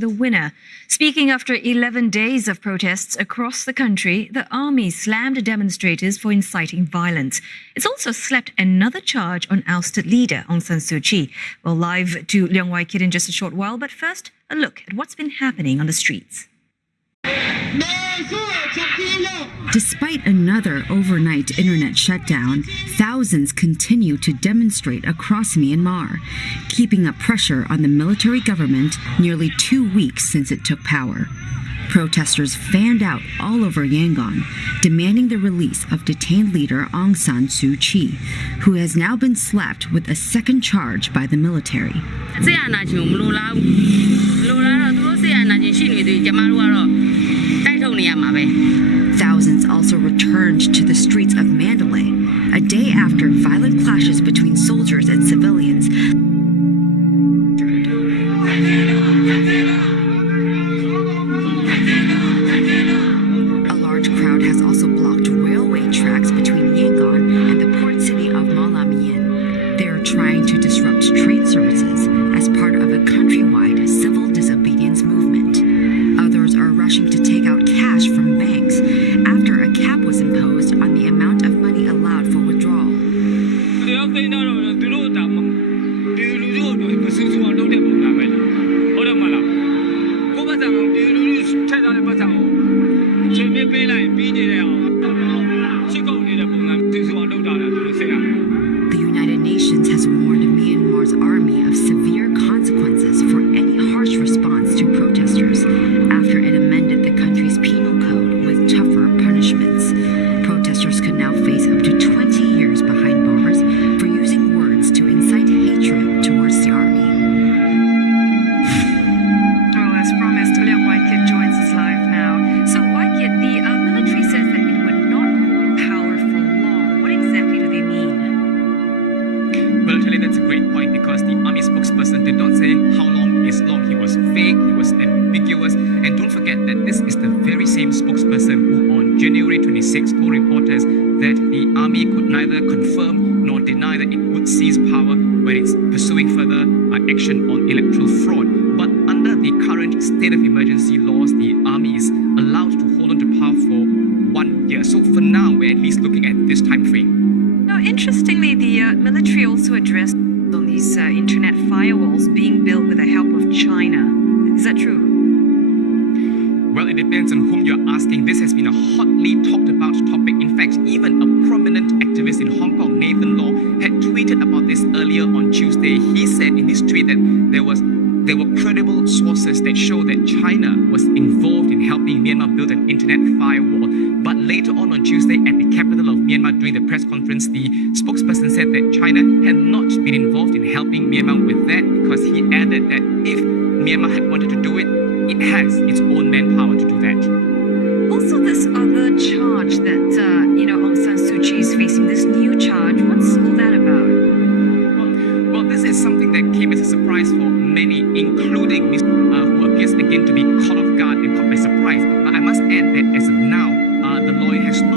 The winner. Speaking after 11 days of protests across the country, the army slammed demonstrators for inciting violence. It's also slapped another charge on ousted leader Aung San Suu Kyi. We'll live to Leong Wai Kit in just a short while, but first, a look at what's been happening on the streets. Despite another overnight internet shutdown, thousands continue to demonstrate across Myanmar, keeping up pressure on the military government nearly 2 weeks since it took power. Protesters fanned out all over Yangon, demanding the release of detained leader Aung San Suu Kyi, who has now been slapped with a second charge by the military. Thousands also returned to the streets of Mandalay, a day after violent clashes between soldiers and civilians. A large crowd has also blocked railway tracks between Yangon and the port city of Myanmar. They are trying to disrupt train services as part of a countrywide civil disobedience movement. Others are rushing to take out cash from banks after a cap was imposed on the amount of money allowed for withdrawal. The United Nations has warned Myanmar's army of severe consequences for any harsh response to protesters after it amended the country's penal code with tougher punishments. Protesters could now face up to 20 years behind bars for using words to incite hatred towards the army. Well, as promised, Leong Wai Kit joins us live now. So, Wai Kit, the military says that it would not hold power for long. What exactly do they mean? Well, Charlie, that's a great point because the army spokesperson did not say how long is long. He was vague, he was ambiguous, and don't forget that this is the very same spokesperson who on January 26 told reporters that the army could neither confirm nor deny that it would seize power when it's pursuing further action on electoral fraud. But under the current state of emergency laws, the army is allowed to hold on to power for 1 year. So for now, we're at least looking at this time frame. Now, interestingly, the military also addressed on these internet firewalls being built with the help of China. Is that true? Well, it depends on whom you're asking. This has been a hotly talked about topic. In fact, even a prominent activist in Hong Kong, Nathan Law, had tweeted about this earlier on Tuesday. He said in his tweet that there were credible sources that show that China was involved in helping Myanmar build an internet firewall. But later on Tuesday at the capital of Myanmar during the press conference, the spokesperson said that China had not been involved in helping Myanmar with that because he added that if Myanmar had wanted to do it, it has its own manpower to do that. Also, this other charge that, Aung San Suu Kyi is facing, this new charge, what's all that about? Well, this is something that came as a surprise for many, including Ms. who appears again to be caught off guard and caught by surprise. I must add that as of now, the lawyer has not